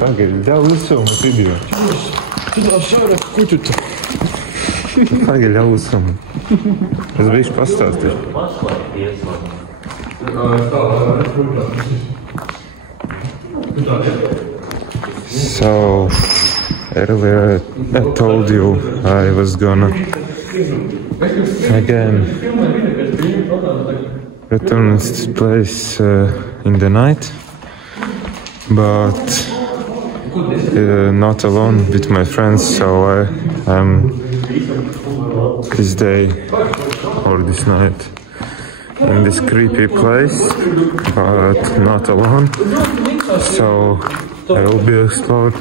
Pagaid, ļauj uzfilmot video. Pagaid, ļauj uzfilmot. Es bišķi pastāstīšu. So, earlier I told you I was gonna again return to this place in the night, but not alone, with my friends, so I'm this day or this night in this creepy place, but not alone, so I will be explored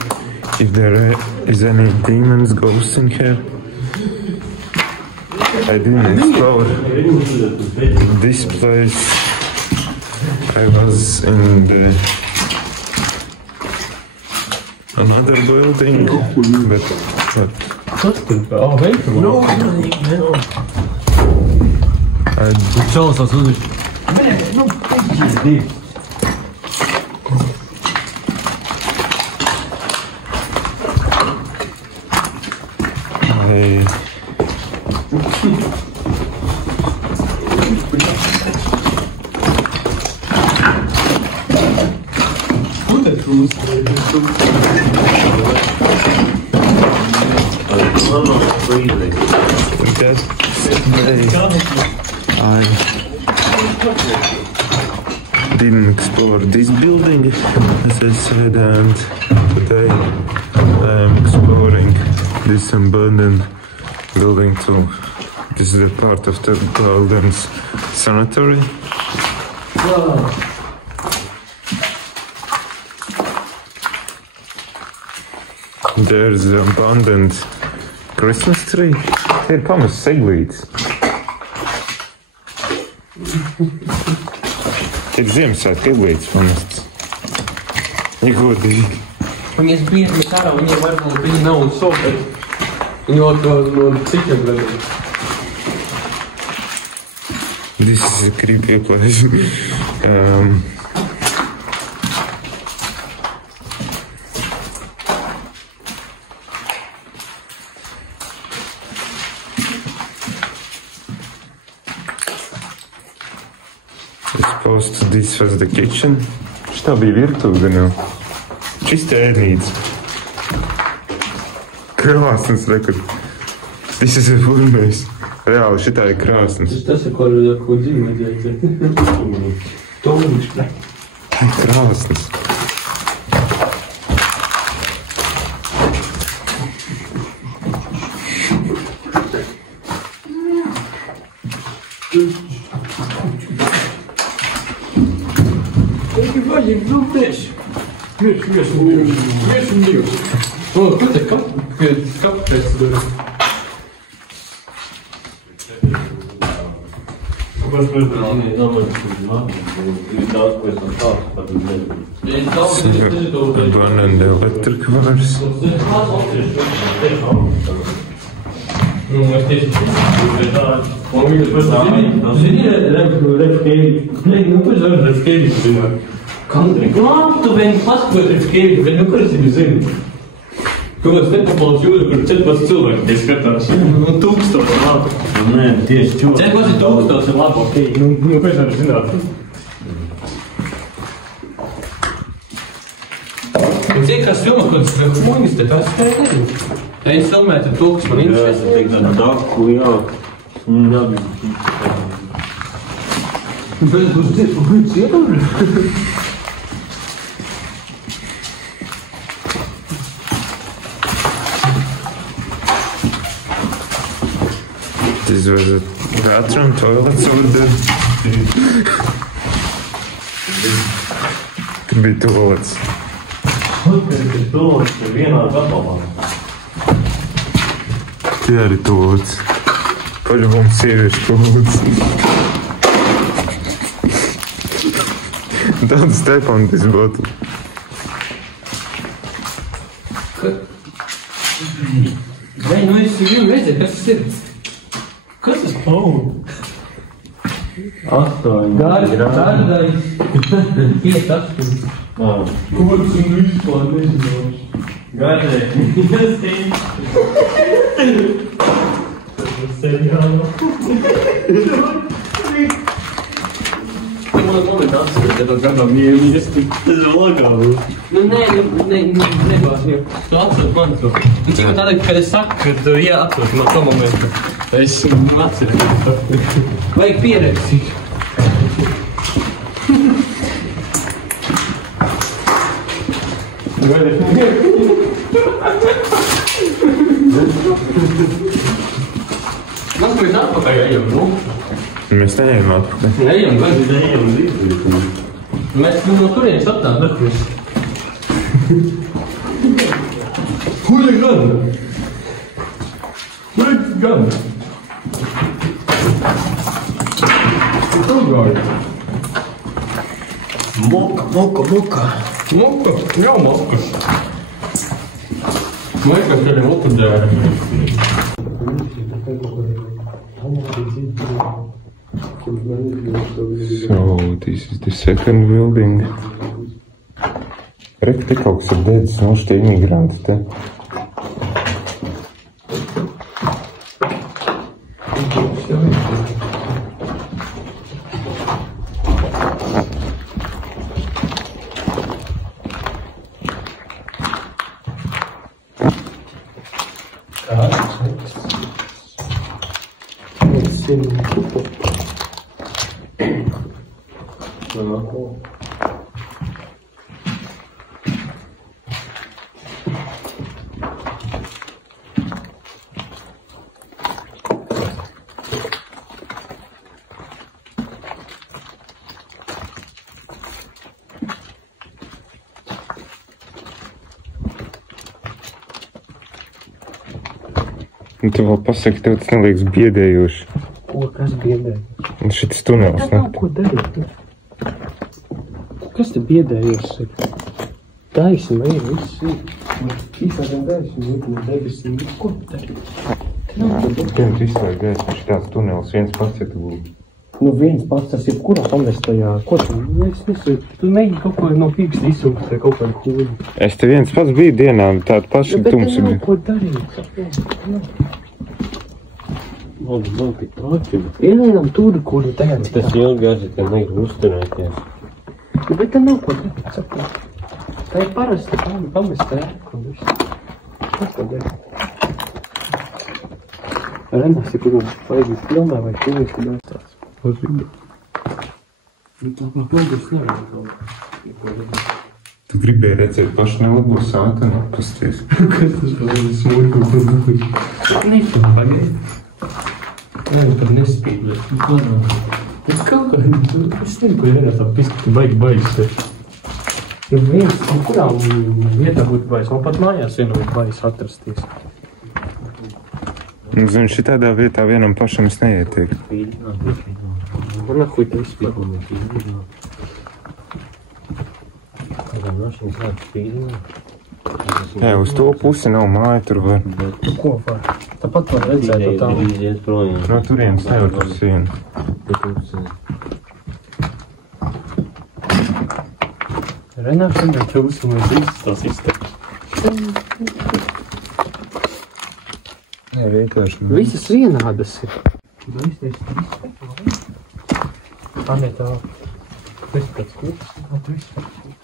if there is any demons, ghosts in here. I didn't explore this place. I was in the another building, but no. I didn't explore this building, as I said, and today I am exploring this abandoned building too. This is a part of the Gardens Cemetery. There's an abandoned Christmas tree. Here comes seglītes. Ir Ziemassvētku eglītes pamests. Negodīgi. Viņas biedri ārā, viņiem varbūt viņi nav un so, bet viņi no citiem gadiem. This is a creepy place. This was the kitchen. Šitā bija virtuve, nu. Čista ēdnīca. Krāsnes, rekur. This is a fullbase. Reāli, šitā ir krāsnes. Tas ir, ko dzīvi medījāt. Tūmiņš, bre. Krāsnes. Abandoned electric wires. Tu vien paskot Rifkēvi, bet nu kur es viņu zinu? Kaut kāds nepapauts jūda, kur 14 cilvēki tie skatās. Nu 1000 ir labi. Nē, tieši cilvēki. 1000 ir labi, ok. Nu pēc tam zināt. Un cik kas filmas, kaut kāds huņas te tās spēlē? Ja viņi filmētu to, kas man interesēs. Jā, tik tādu daku, jā. Labi. Bet būs dziesmu, būs iedara. This was a bathroom, toilets over there. Could be toilets. Tas toilets ir vienā gabalā. Tie arī toilets. Paļavom sieviešu toilets. Don't step on this bottle. Vai, nu es viņu redzēju, kas tas ir? Kas tas paun? 8 Dārdais. 5, 8. Kur tu vispār nezināšu? Gādē. Tas seriāli. Man atceries, ja tas gadām iemies. Tas ir lagāvu. Nu, nebās jau. Tu atceries man to. Un cik tādēļ, kad es saku, ka tu atceries no to momentu, es atceries. Vajag pierakstīt. Mēs mēs atpakaļ ejam, nu? Mēs neejam atpakaļ. Ejam, bet Ejam uz izglītību. mēs no turienes atnāk darbos. Huligāni! Huligāni! Kur gāja? Moka. Moka, jau moka. Moka, kad ir moka dēra. So, this is the second building. Rek, te kaut kas ir dēdzis no šitie imigranti te. Un tu vēl pasaki, tev tas neliekas biedējoši. Ko, kas biedē? Un šitas tunels, Tā nav ko darīt. Kas te biedējos ir? Taisnība ir, viss ir. Īsādām taisnība ir, no debesīm. Ko darīt? Te nav ko darīt. Tiem tu izslēg gaismu, šitāds tunels, viens pats, ja tu būtu. Nu viens pats tas ir kurā pamestajā. Ko tu? Es nesu. Tu mēģini kaut ko no pīksta izsūkt vai kaut kādu kūļu. Es te viens pats biju dienā, tāda paša tumsa Bet te nav bija. ko darīt. Man tik trāķi. Ienējām tur, kur tagad. Tas ilgi arī, ka negrib uzturēties. Bet te nav ko darīt, saprot. Tā ir parasta pamestā ēka un viss. Kas tad ir? Renās, ja kuru vajag filmē vai kuru tu dēstās. Uz video. Nu tā kā filmas nevar. Tu gribēji redzēt pašu nelabo sātu un atpusties. Kas tas var smurku par guļu? Nefilm, pagaid. Nē, par nespīd, bet nu kādām. Es kaut kā, es nezinu, ko Renās tā piskati baigi te. Nu viens, nu kurām vietā būtu baigs? Man pat mājās vienu būtu baigs atrasties. Un, zinu, šitādā vietā vienam pašam es neieteiktu. Man nahuj tu vispār. Kādā mašīnas nāk spīdināt? Jā, uz to pusi nav māja, tur var. Tu ko var? Tāpat var redzēt no tām. Iet projām. No turienes nevar tur sienu. Renā šodien čūsu mēs visas tās izteikti. Jā, vienkārši. Visas vienādas ir. Tu izteikti. Tā ne tā. Tu esi pēc kūpas. Tu esi pēc kūpas.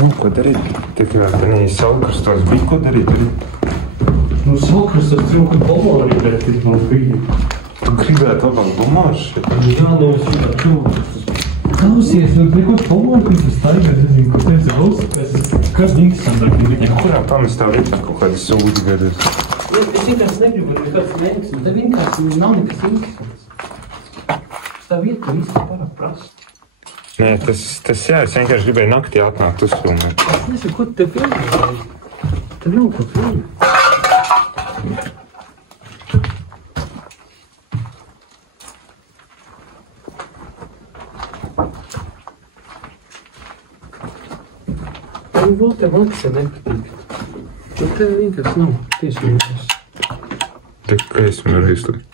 Nav ko darīt. Tikai saukrastos bija ko darīt arī. Nu, saukras ar cilvēku balvāri, bet es man biju. Tu gribētu labāk bumārs šeit. Jā, nu, es jau cilvēks. Klausies, nu, neko balvāri, kas es tagad, nezinu, ko tev zaus. Kas interesantāk ir viņam? Kurā pamestā vietā kaut kādas sūdi gadas? Es vienkārši negribu, ka kāds neinteresants. Tev vienkārši nav nekas interesants. Tā vieta viss pārāk prasa. Nē, tas jā, es vienkārši gribēju naktī atnākt uzfilmēt. Es nezinu, ko te filmē. Tev nav ko filmēt. Nu, vēl tev augstē nepatīk. Nu, tev vienkārši nav. Tieši vienkārši. Так gaismu var izlikt.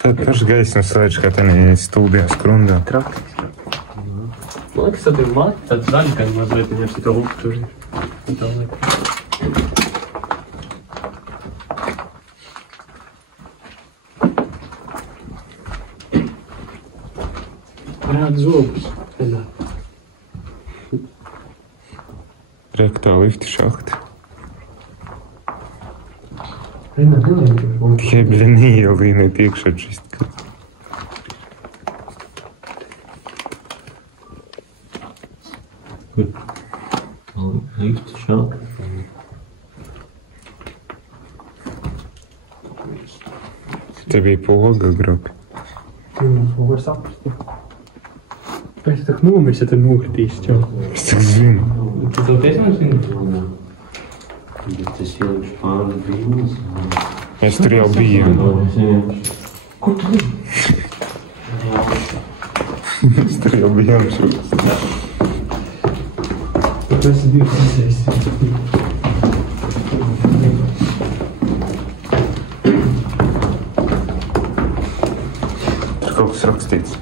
Tad paši gaismas slēdz, kā tenī stūdījā skrundā. Traki. Man liekas, tad ir mati, tāds zaļi, kad mazliet viņam šito lupu tur ir. Un tā liekas. Parāda zobus. Rektā lifta šahti. Nelēm. Tikai bļeni ielīnēt iekšā čistkā. Lifta šādi. Te bija poga grupi. Mums var saprast. Pēc tā nomirs, ja tad nokritīs, čau. Es tak zinu. Tu tev tiesmēs zini? Bet es ielikšu pāri brīnus. Es tur jau biju. Kur tu biji? Es tur jau biju šur. Tu esi divas izējas. Tur kaut kas rakstīts.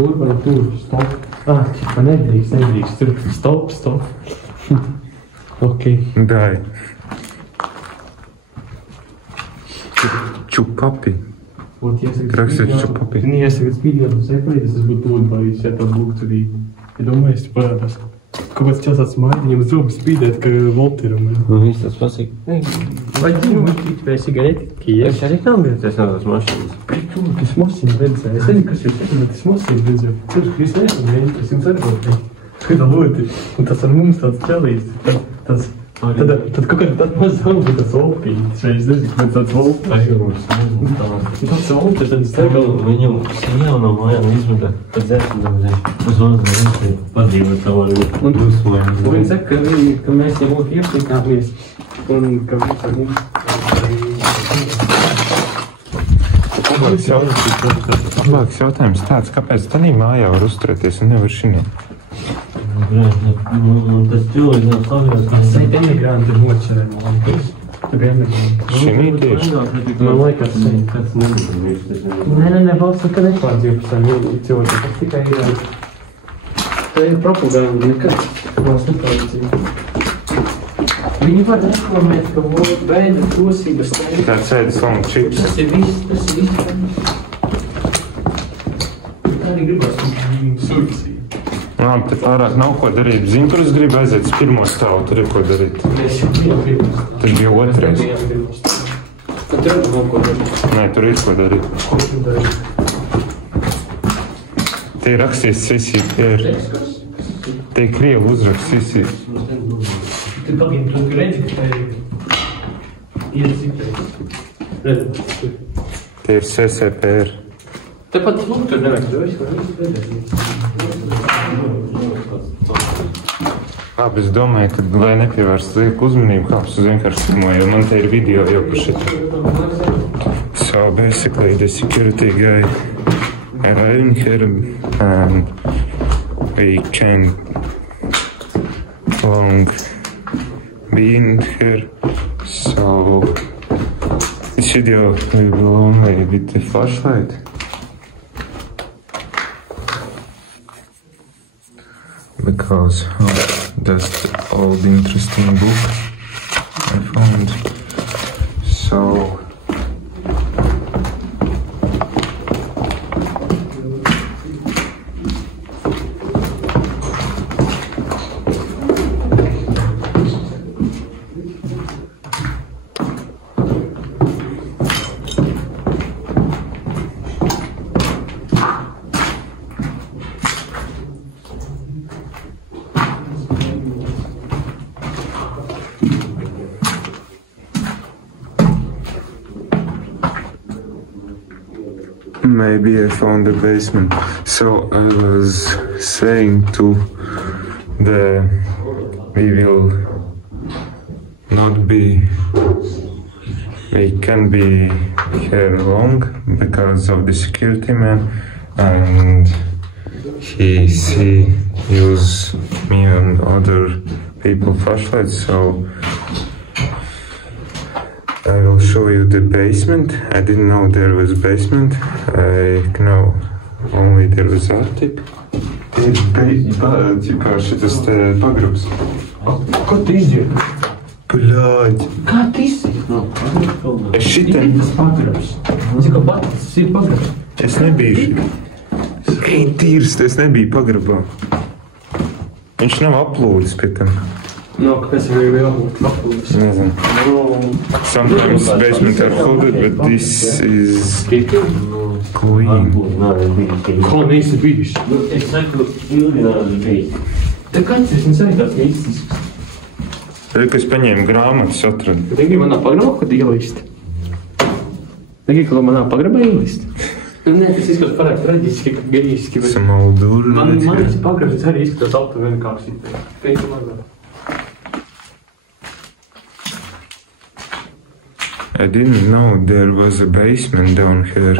Tur vai tur? Stop. Čipa nedrīkst. Tur stop. Ok. Dai. Čupapi. Rakstīts čupapi. Nē, es tagad spīdētu separītas, tas būtu lūdbājis, ja tā būtu arī. Ja domājies, tu parādās. Kaut kāds čels tāds maigi, viņam zobu spīdēt, ka voltiram. Nu, viss tas pasaka. Vai tu esi gaiti? Es arī kandidēties no tās mašīnas. Tu, tas mašīna redzēja. Es nezinu, kas jūs esat, bet tas mašīna redzēja. Tur, ka jūs neesat gaiti, es jums arī vēl. Kad lūti. Un tas ar mums tāds čelīs. Tad kaut kādā tāds maz zonu, bet tas volpītis. Vai es nezinu, kāds tāds volpītis. Tas volpītis, tad es tev. Viņam jau no mājām izmetā. Tad dzēsim, uz vārdiem padzīvot savu un dusmēm. Un viņi saka, ka mēs jau būtu ieplikāmies. Un ka viņš ar mums. Labāks jautājums tāds, kāpēc tanī mājā var uzturēties un nevar šinī? Tas cilvēks nav slavījās. Tas ir emigranti nočerē, man liekas. Tur emigranti. Šinī tieši? Man liekas, kāds nebūs. Nē, valsts nekad nepārdzīvas ar cilvēku. Tas tikai ir. Tā ir propaganda, nekad. Valsts nepārdzīvas. Viņi var reklamēt, ka veida tosības. Tāds ēdas un čips. Tas ir viss. Tā arī gribas surksī. Te pārāk nav ko darīt. Zini, kur es gribu aiziet uz pirmo stāvu, tur ir ko darīt. Mēs jau bijām. Tur bija otrais. Tad tur nav ko darīt. Nē, tur ir ko darīt. Ko tu darīt? Te ir rakstīts Sisi Pier. Te ir krievu uzraksts Sisi. Tu pagiem, tu redzi, ka tā ir cipējis. Redzi. Te ir CCPR. Tepat lūk, tur nevajag. Tu esi, ko visu redzēt. Labi, es domāju, ka, lai nepievērst lieku uzmanību, kāpēc uz vienkārši filmoju, jo man te ir video jau par šitā. So basically the security guy arrived here and we can long being here. So this video we will only with the flashlight. Because that's the old interesting book I found. So maybe I found the basement. So I was saying to we will not be, we can be here long because of the security man, and he use me and other people flashlights, so I will show you the basement. I didn't know there was basement. I know only there was attic. Типа, šitas te pagrabs. Ko tu izjūti? Bļāģi. Kā tu izjūti? Es šitam... Tas pagrabs. Zinu, ka tas ir pagrabs. Es nebiju šeit. Ej, tīrs, es nebiju pagrabā. Viņš nav aplūdis pie tam. No, kāpēc viņam ir aplūdis? Nezinu. Sometimes basement are flooded, but this is clean. Ko neesi bijis? Es saku, ilgi nav bijis. Tā kāds es nezinu, tāds īstis. Tad, kad es paņēmu grāmatas, atradu. Tagad manā pagrabā, kad ielīst. Tagad, kad manā pagrabā ielīst. Nē, tas izskatās pārāk traģiski, geiski. Samaldūru. Manis pagrabs arī izskatās aptuveni kā šī. I didn't know there was a basement down here.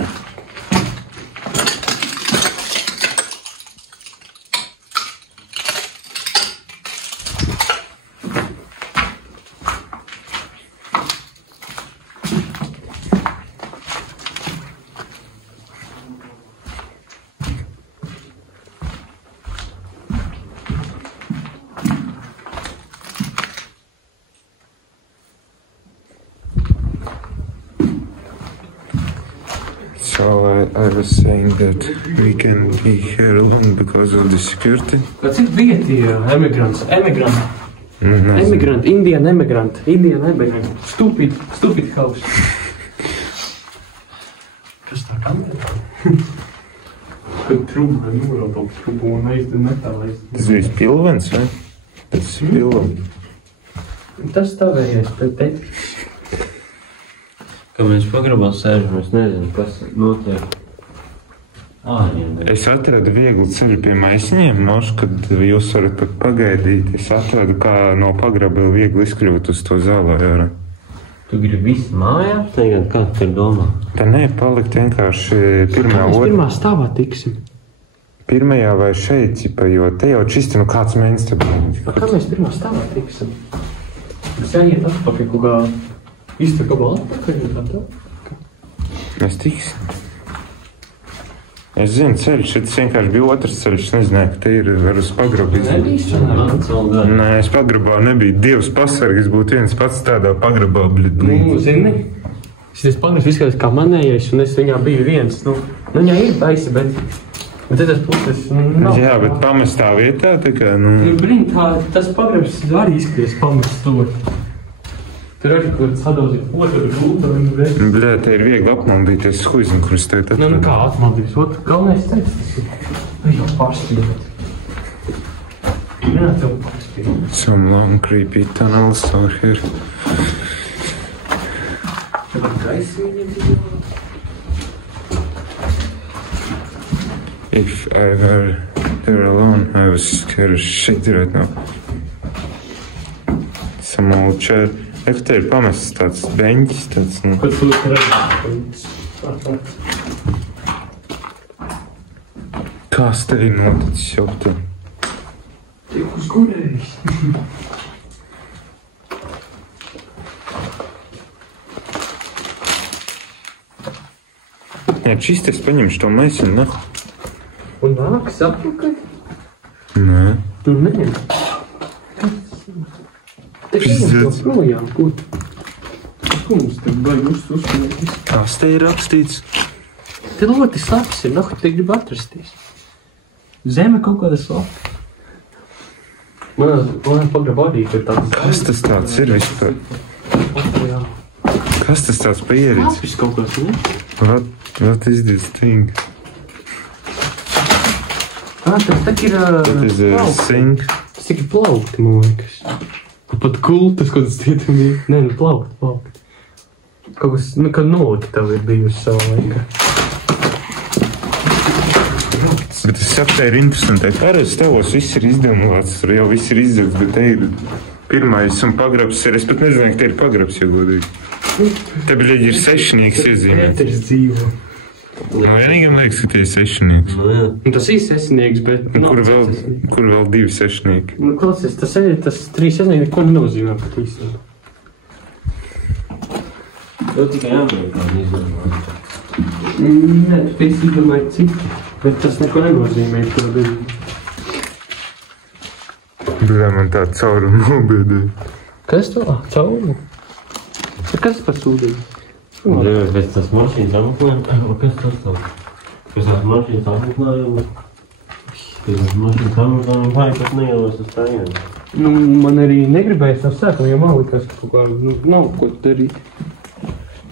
So I was saying that we can be here alone because of the security. Kāds ir vieti emigrants? Emigrant, Indian emigrant. Stupid house. Kas tā kamera? Kad trumpa norādot trupu un aizdi metālais. Tas bija pilvens, vai? Tas ir pilvens. Tas stāvējais pēc teiks. Kad mēs pagrabā sēžam, es nezinu, kas notiek. Es atradu vieglu ceļu pie maisiņiem, mošu, kad jūs varat pat pagaidīt. Es atradu, kā no pagraba viegli izkļūt uz to zālē. Tu gribi visu mājās? Tagad kā tu ir domā? Tā nē, palikt vienkārši pirmā stāvā tiksim. Pirmajā vai šeit, jo te jau čisti, kāds mēnesis te būs. Kā mēs pirmā stāvā tiksim? Mēs jāiet atpakaļ kaut kā iztakabā atpakaļ. Mēs tiksim. Es zinu ceļu, šeit vienkārši bija otrs ceļš, es nezināju, ka te ir var uz pagrabu izdarīt. Nē, es pagrabā nebiju. Dievs pasargis būtu viens pats tādā pagrabā, zini? Šis pagrabs izskatās kā manējais, un es viņā biju viens. Viņā ir baisi, bet tas puses nav. Jā, bet pamestā vietā, tā kā, tas pagrabs arī izskaties pamest to. Tur arī, kur sadaudzīt otru gultu un veids. Bļā, te ir viegli apmaldīties, es huizinu, kur es tagad atradu. Kā apmaldīties? Galvenais teiks, tas ir. Jau pārspīdēt. Jā, tev pārspīdēt. Some long creepy tunnels over here. If I were there alone, I was scared of shit right now. Some old chair. Ek te ir pamests tāds beņķis, tāds, Kad tu redzi? Kas te ir noticis jau te? Tik uzgurējis. Jā, čist es paņemšu to maisiņu, ne? Un nāks atpakaļ? Nē. Tu nē. Te Pizdēts. projām, ko mums te baigi uzsmēties? Kas te ir rakstīts? Te ļoti slaps ir, nahu te grib atrasties. Zeme kaut kāda slapa. Manā pagrabā arī ir tāds. Kas tas tāds ir vispār? Jā. Kas tas tāds pa ierīci? Lapis kaut kāds, ne? What is this thing? Tas tak ir That is a sink. Tas tik ir plaukti, man liekas. Pat kultas, ko tas tietam ir. Nē, plaukti. Kaut kas, kad nolika tev ir bijusi savu laikā. Bet es saprotu, te ir interesanti. Kāros tevos viss ir izdomāts, tur jau viss ir izdarīts, bet te ir pirmais un pagrabs ir. Es pat nezināju, ka te ir pagrabs, ja godīgi. Te, bļaģi, ir sešnieks iezīmēts. Pēters dzīvo. Vienīgam liekas, ka tie ir sešnieks. Nu, jā. Un tas ir sesnieks, bet... Kur vēl divi sešnieki? Nu, klausies, tas 3 sesnieki neko nenozīmē pat īstenībā. Tev tikai jāmēr kādu izdomāt. Nē, tu izdomāji citu, bet tas neko nenozīmē, to bija. Bļā, man tā caurumu nobiedēja. Kas to? Caurumu? Kas par sūdību? Pēc tas mašīnas apmeklējuma, kas tas tā? Pēc tas mašīnas apmeklējuma, pat nejaulas uz tājiem. Nu, man arī negribējās no sēkuma, jo man likās, ka kaut kā, nu, nav ko darīt.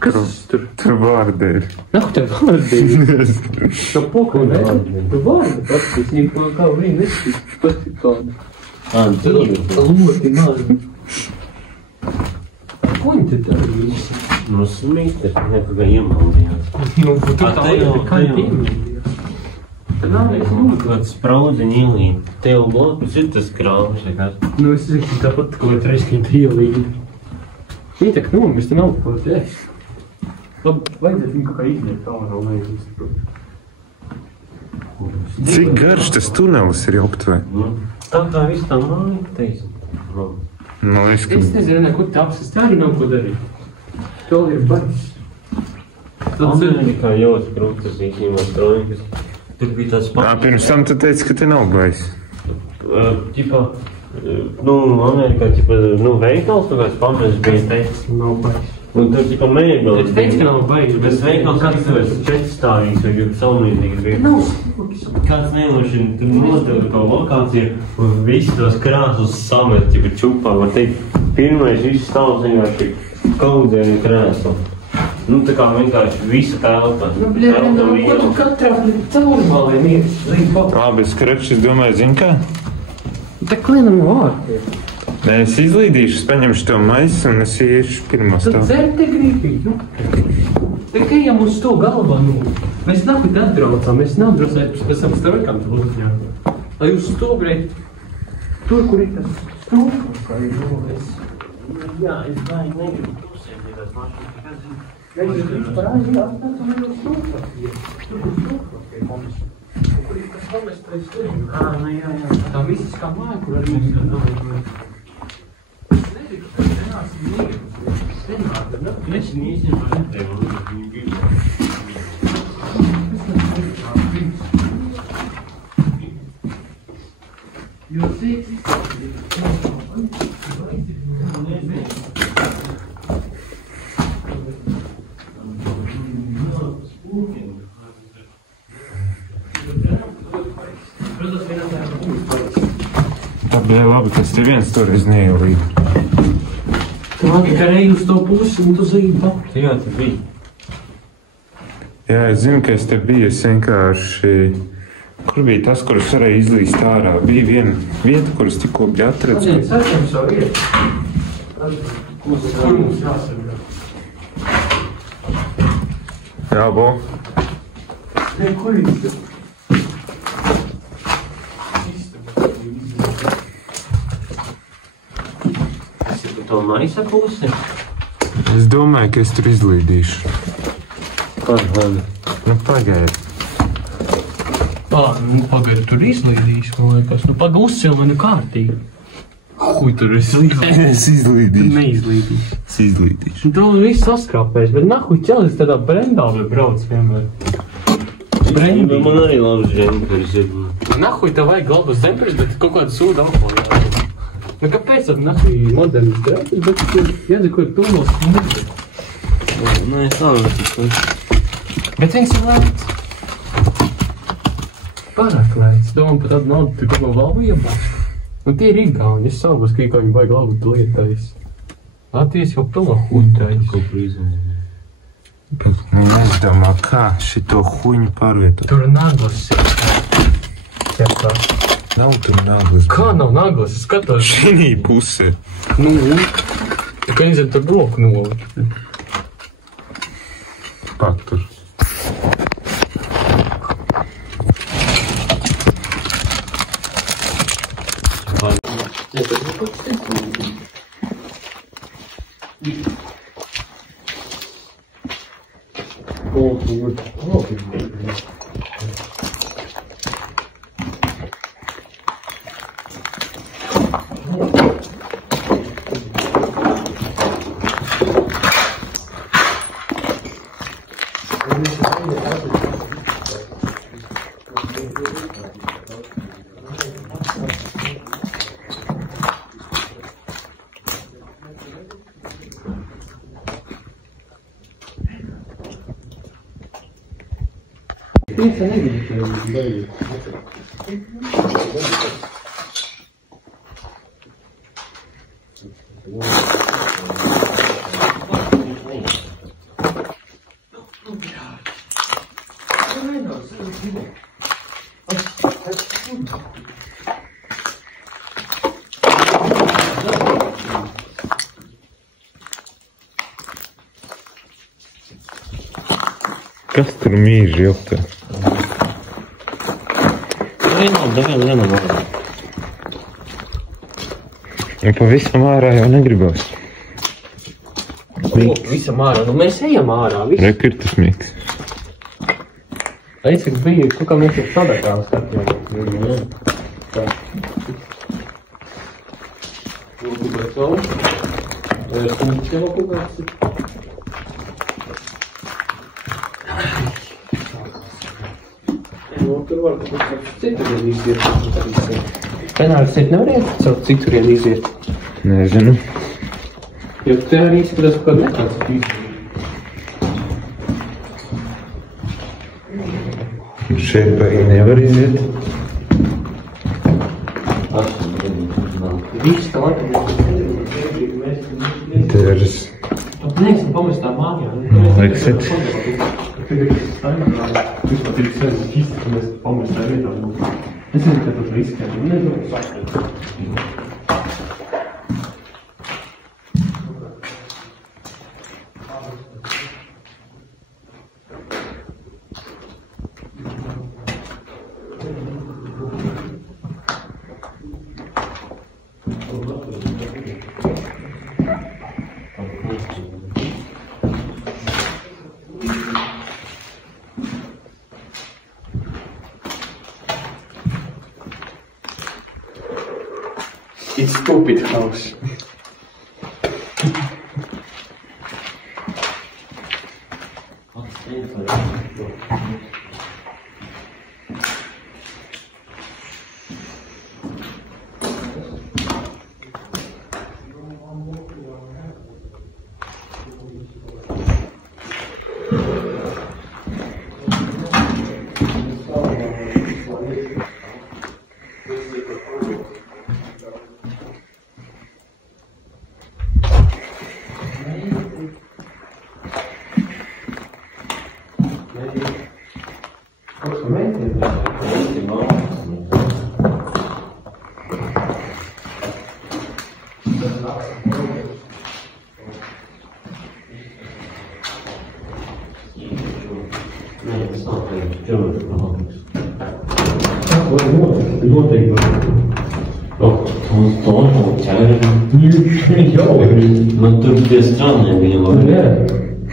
Kas tur? Tur vārdi ir. Nav tev vārdi. Tev poko, ne? Tu vārdi paskatīs, neko kā viņi neskatīs. Paskatīt kādu. Tur ir. Loti mani. Ko viņi te tā visi? Nu, smīti, neko kā iemaldījās. Nu, tu tā lieta, kā viņi iemaldījās. Tad nav nekas lūdzu. Kāds spraudziņi ielīd. Tev blakus ir tas krāvs, vai kas? Nu, es zinu, tāpat, ko ir reiskīt ielīdi. Viņi tā kā nomis, te nav ko teikt. Labi, vajadzētu viņu kaut kā izliet, tā nav vajadzības. Cik garš tas tunelis ir aptuveni? Tā viss tā māja, teiksim. Man liekas, ka... Es nezinu, kur tā apsist, tā arī nav ko darīt. Tev ir baļas. Amerikā jau skrūtas īstenībā strojkas. Tur bija tāds pats. Pirms tam tu teici, ka te nav bais. Ķipā, nu, Amerikā, veikals, kaut kāds pamēs bija teicis. Nav baļas. Un tur ķipā mēģinās. Es teicu, ka nav baļas. Tas veikals kāds tev ir 4-stāvīgs vai saulīdīgs bija. Nav. Kāds nelošina, tur notev to lokāciju un visi tos krāsus samet, ķipā čupā. Var teikt, pirmais viss stāvs vienkārši kaudzēni krēslu. Nu, tā kā vienkārši visa telpa. Nu, bļē, ko tu katrā caurmalē mīris? Labi, skrečs, es domāju, zini kā? Tā klienam vārdi. Nē, es izlīdīšu, es paņemšu to maisu un es iešu pirmā Tad stāvu. dzer te gribi, nu. Tā kā ejam uz to galvā, nu. Mēs nahuļ atbraucām, mēs neatbraucām pēc tam strojkām te lūdņā. Lai uz to, breit, tur, kur ir tas strūkums, kā ir novēs. Jā, es baigi negribu tusēt, ja tas mašīnas tikai zinu. Mēs viņš parādi atnāc un ir uz strūkums. Tur ir strūkums pie mums. Kur ir tas pamestais strūkums? Nu jā. Tā viss kā māja, kur arī mums ir domājumi. Es nezinu, ka tas nenāc negribu. Es nenāc, ne? Es īstenībā netevu, viņi gribu. Jo cik? Tā bija labi, ka es te viens toreiz neielīdu. Tu labi, ka ej uz to pusi un tu zini pakt. Jā, tas bija. Jā, es zinu, ka es te biju, es vienkārši... Kur bija tas, kur es varēju izlīst ārā? Bija viena vieta, kur es tikko biju atredzu. Sākam savu vietu. Kur mums jāsargā? Jā, bo. Nē, kur ir tas? Tas ir pa to maisa pusi. Es domāju, ka es tur izlīdīšu. Kāda? Nu, pagaidi. Pagaidu, tur izlīdīs, man liekas. Nu, pagaidu uzcēl mani kārtīgi. Kui tur izlīdīs? Es izlīdīšu. Neizlīdīs. Es izlīdīšu. Tu viss saskrāpēs, bet nahuj ķelis tādā brendā vai brauc vienmēr. Brendi. Man arī labs džempers ir. Nahuj tev vajag labus džempers, bet kaut kādu sūdu alkoholu jādara. Nu, kāpēc tad nahuj modernas drēbes, bet jādara, ko ir tūnos mūdzi? Nē, es labi. Bet viņas ir lēts. Pārāk lēts. Domāju, par tādu naudu tu kaut ko valvu iebāš. Nu, tie ir Igauni. Es saubas, ka Igauni baigi labu lietais. Latvijas jau pilnā huņtais. Bet neizdomā, kā šito huņu pārvietot. Tur naglas ir. Ķepā. Nav tur naglas. Kā nav naglas? Es skatos. Šī puse. Nu, tā kā viņas tur broku nolikt. Pak tur. Kas tur mīž ilgta? Un pavisam ārā jau negribas. Visam ārā, nu mēs ejam ārā, viss. Reku ir tas mīgs. Aizsaka bija, tu kā mēs ir sadakām skatījām. Tā. Lūkubēt savu. Punkts jau lūkubēt. Tur var kaut citurien iziet. Penāks šeit nevar iet caur citurien iziet? Nezinu. Jo te arī izskatās kaut kāda nekāds pīši. Šeit baigi nevar iziet. Viss kā labi. Teres. Neesam pamestā mājā. Exit. Vispār ir sēdz ķisti, ka mēs pamestā vietā. Es nezinu, ka tas riskēt. Nezinu, sakot. It's stupid house. Man tur tie strādnieki viņam var. Nē.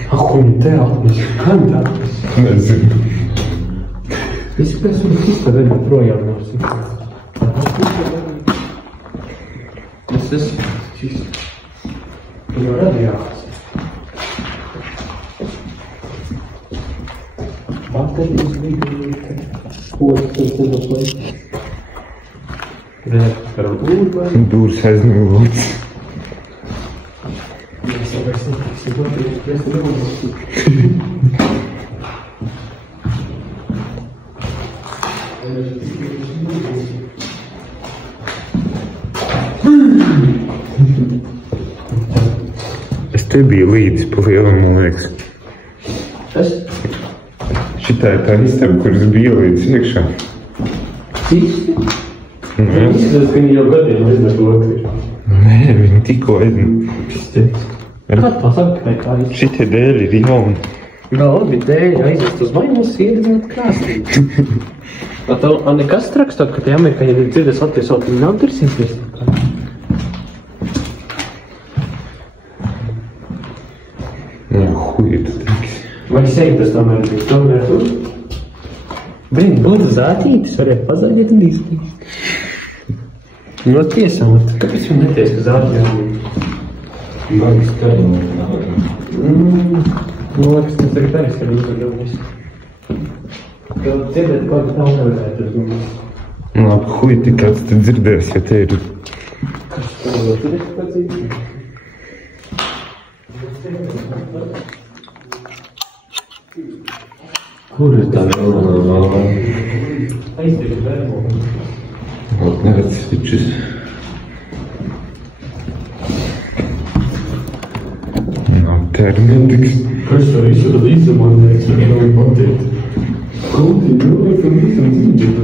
Ak, viņi te atnes. Kādā atnes? Nezinu. Izskatās, viņas izstāvēja projām no sikās. Es esmu šis. Viņu radījās. Baterijas bija. Ko es tur cedoklēju? Nē, ar dūru vai? Dūrs aizmīlots. Es te biju līdzi pa lielam, man liekas. Es? Šitā ir tā istaba, kuras bija līdz iekšā. Visi? Nē, Izskatās, ka viņi jau gadiem aiznes lokri. nē, viņi tikko aizmīl. Kā pasaka, kā ir? Šitie dēļ ir jauni. Galvi dēļ aizvest uz maiņas iedzināt krāsīt. Tev nekas rakstot, ka tie amerikāņi ir dzirdēs attiesot, viņi nav tirsīties? Nē, huji tu teiksi. Vai sēktas tomēr tur? Blin, būtu zātītis, varētu pazaļiet un iztīst. Nu, tiesam, kāpēc viņi neteiks, ka zātītis? Baigi skaļi. Nu, liekas, tas tagad arī skaļi uzvaļoties. Kad dzirdēt, kādu tā nevarētu. Labi, hui, tik kāds tu dzirdēs, ja te ir... Kas spēlēt, tur ir kāds īsti? Kur ir tā galvenā? Aiztiek vērmo. Ot neredz switches. Nav termitiks. Kas to visu tad izsamonēs, ja nav pateikt? Kulti, nu, ka visam dzīvi.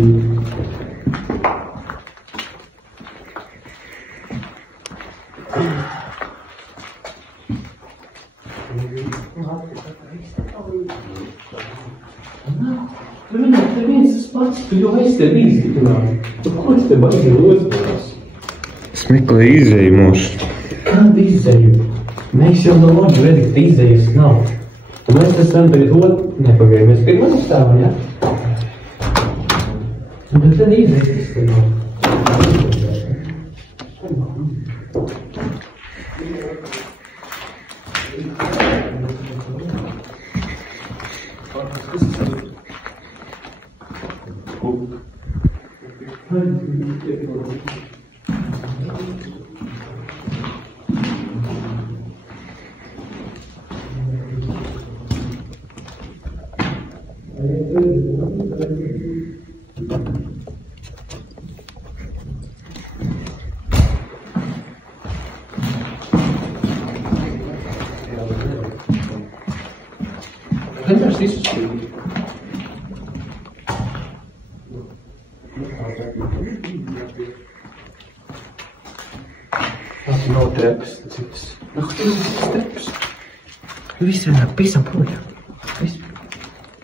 Te viens pats, tu jau aiztev izgitināt. Tu ko te baigi lozās? Es meklēju izējumošu. Kāda izēju? Mēs jau no labi redzi, ka izējas nav. Un mēs tas tam tagad nepagaidām. Mēs pirmā stāvam, ja? Bet tad izējas iztenā. Vienkārši izspīd. Tas nav trepas, citas. Nu, tur ir trepas. Viss vienmēr pisam projām. Viss.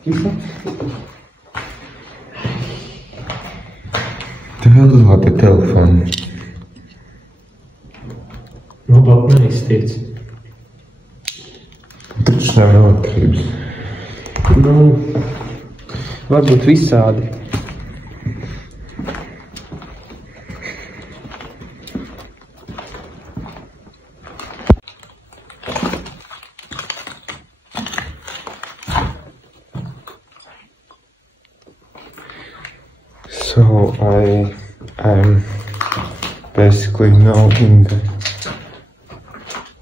Pisam. Tu vēl labi telefonu. Nu, labi, neiztiec. Taču nav elektrības. Nu, varbūt visādi. So I'm basically now in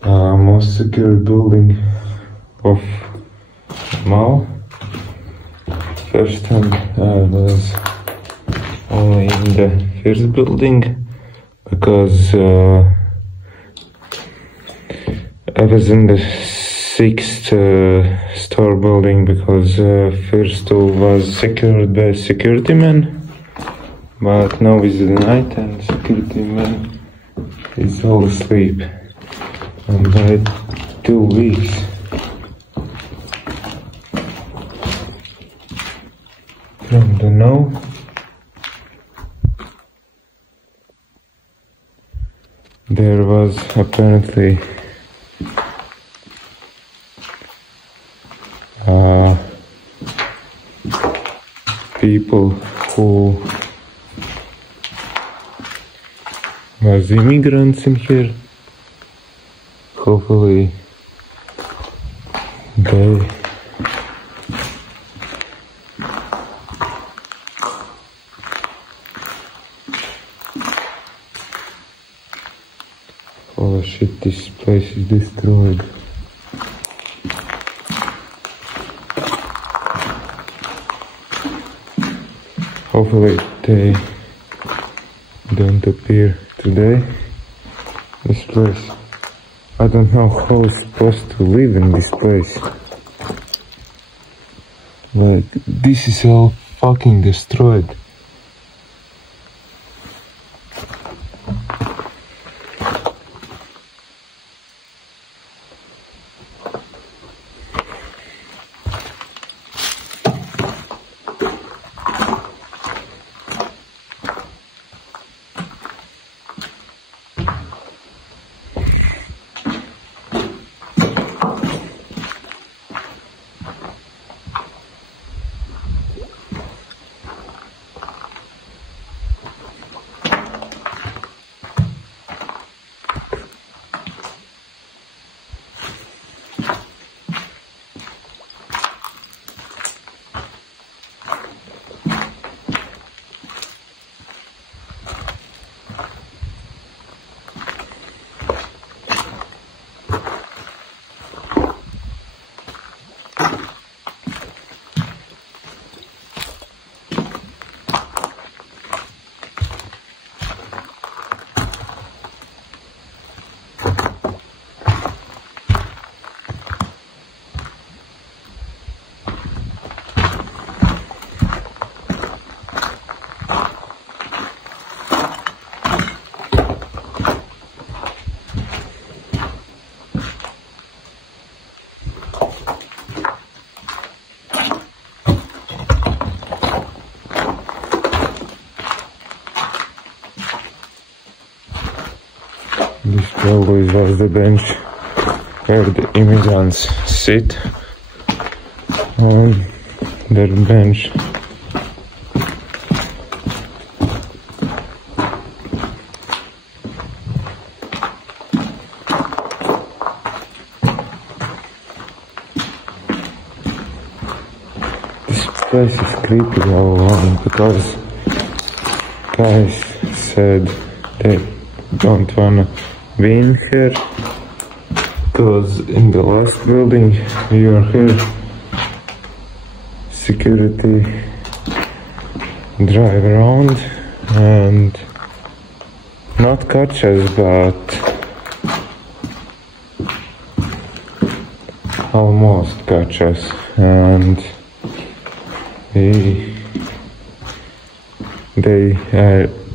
the most secure building of Mao. First time I was only in the first building because I was in the sixth store building because first two was secured by security men. But now is the night and security man is all asleep. And by 2 weeks from the now there was apparently people who was immigrants in here. Hopefully they oh shit, this place is destroyed. Hopefully they don't appear today. This place, I don't know how I'm supposed to live in this place. Like, this is all fucking destroyed. always was the bench where the immigrants sit on their bench. This place is creepy all along because guys said they don't wanna be in here because in the last building we were here, security drive around and not catch us but almost catch us, and they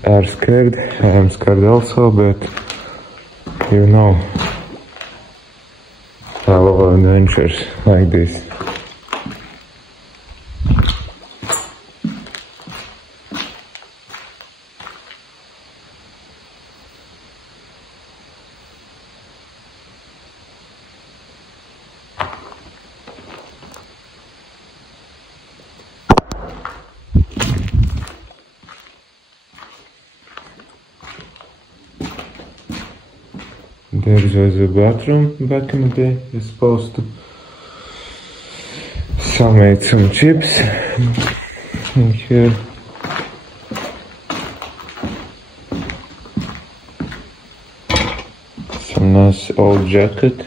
are scared. I am scared also, but you know, I love adventures like this. There was a bathroom back in the day. You're supposed to. Some ate some chips in here. Some nice old jacket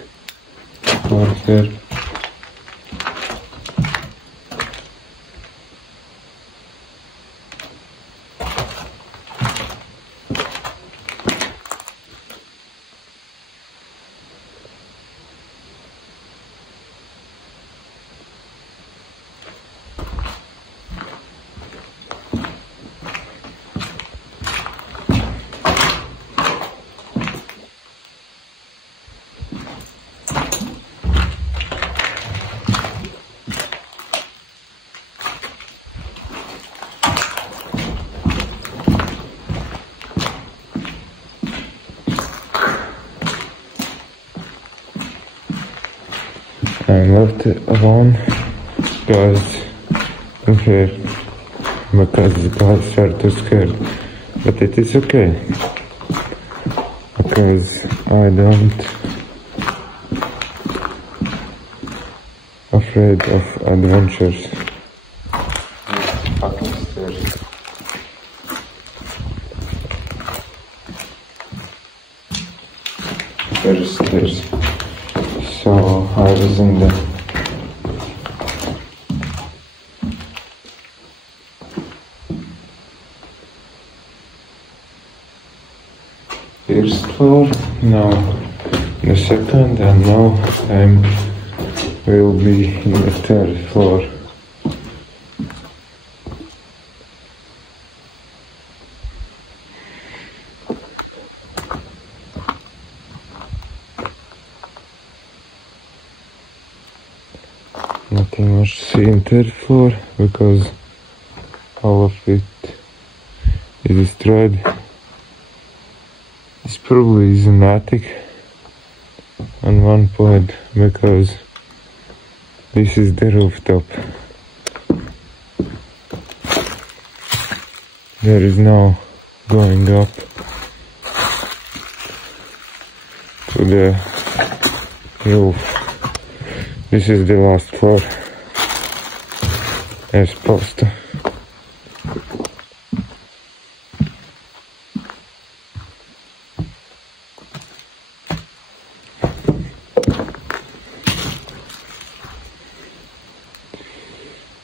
over here. I left it alone because in here because the guys are too scared, but it is okay because I don't afraid of adventures. Fucking stairs. There's stairs. So I was in the first floor, now the second, and now I will be in the third floor. Nothing much to see in third floor because all of it is destroyed. This probably is an attic on one point because this is the rooftop. There is no going up to the roof. This is the last floor. As supposed to.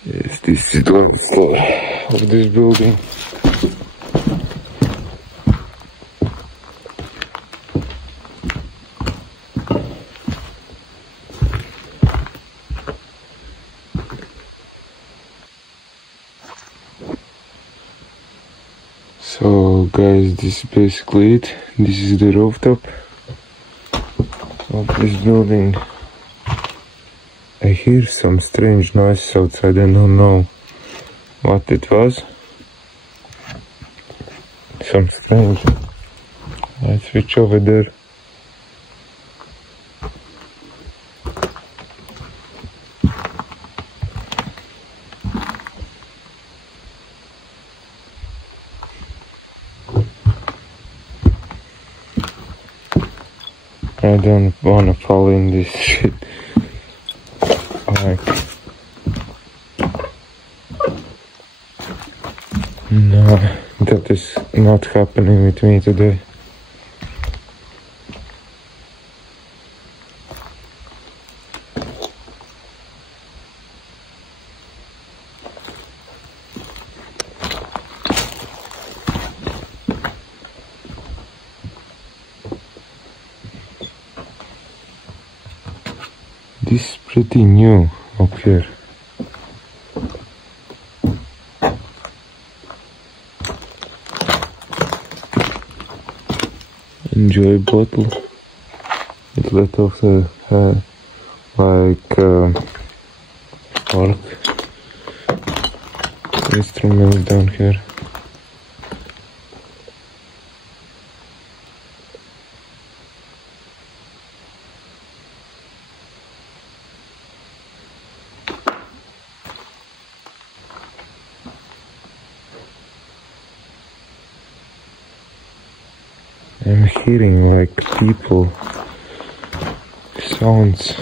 Yes, this is the last floor of this building. So guys, this is basically it. This is the rooftop of this building. I hear some strange noise outside. I don't know what it was. Some strange. I switch over there. I don't wanna fall in this shit. Like, no, that is not happening with me today. This is pretty new up here. Enjoy bottle. It let off the work instruments down here. I'm hearing like people sounds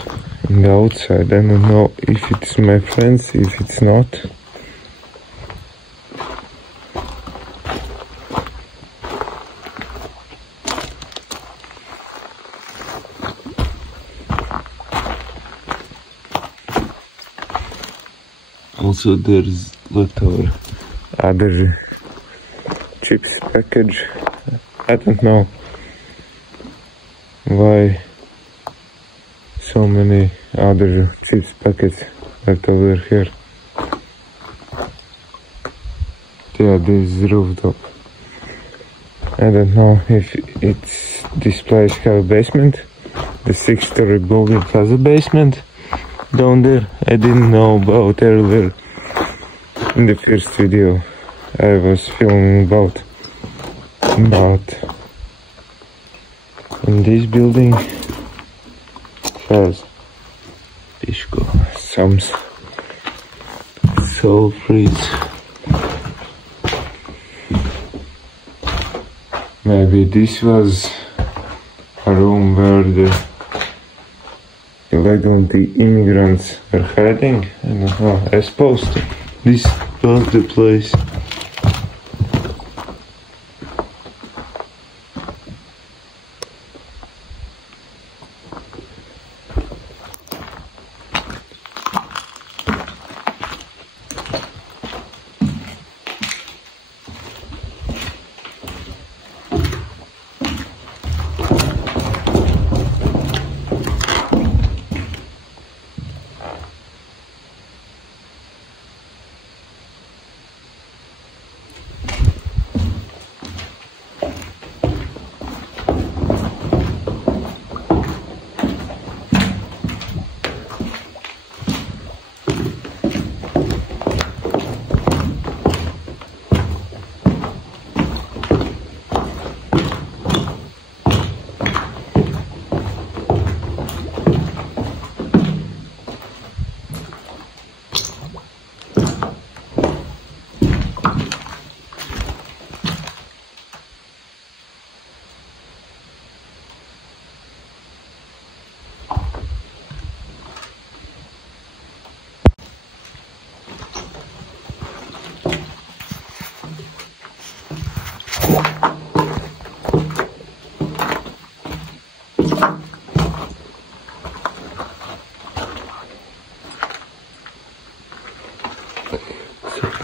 in the outside. I don't know if it's my friends, if it's not. Also there's leftover other chips package. I don't know why so many other chips packets left over here. Yeah, this is rooftop. I don't know if this place have a basement. The 6-story building has a basement down there. I didn't know about earlier in the first video I was filming about in this building has Pishko, some soul freeze. Maybe this was a room where the illegal immigrants were hiding. I don't know. I suppose this was the place.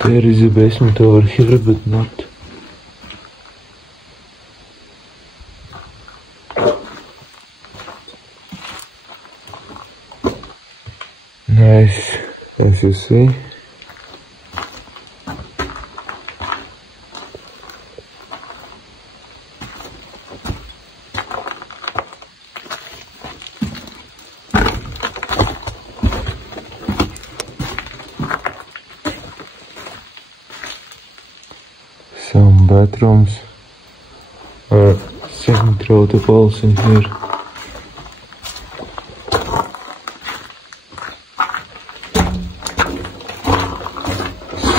There is a basement over here, but not. Nice, as you see. Some bathrooms are seen through the walls in here.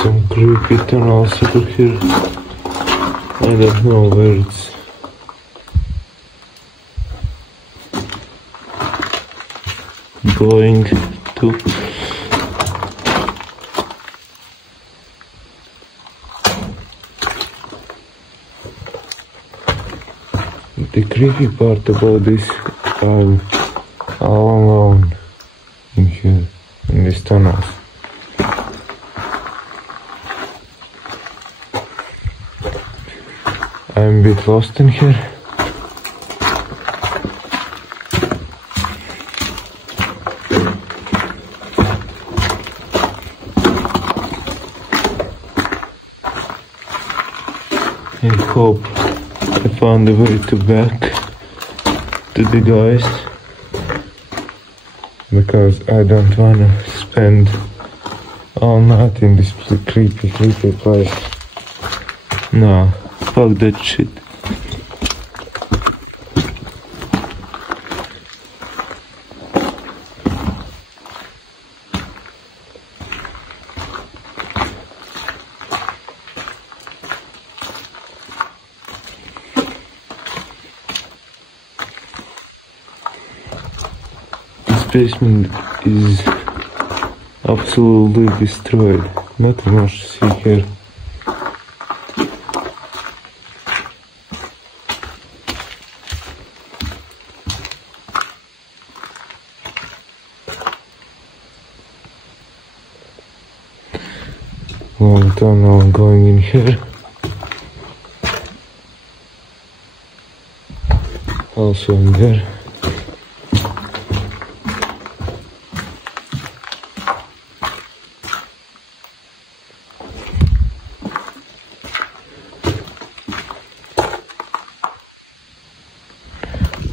Some creepy tunnels over here. I don't know where it's going to. The creepy part about this, I'm all alone in here, in these tunnels. I'm a bit lost in here. I hope I found a way to back to the guys, because I don't wanna spend all night in this creepy place. No, fuck that shit. Basement is absolutely destroyed. Not much to see here. Long tunnel going in here. Also in there.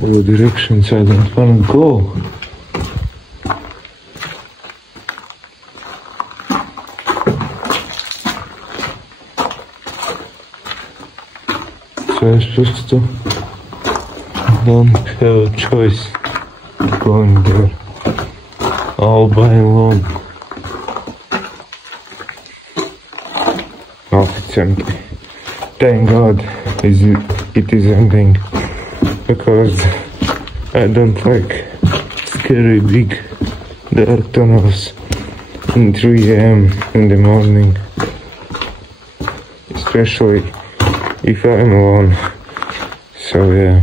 All directions I don't want to go. So I'm supposed to don't have a choice going there all by alone. Oh, it's empty. Thank God it is ending. Because I don't like scary big dark tunnels in 3 AM in the morning, especially if I'm alone. So yeah.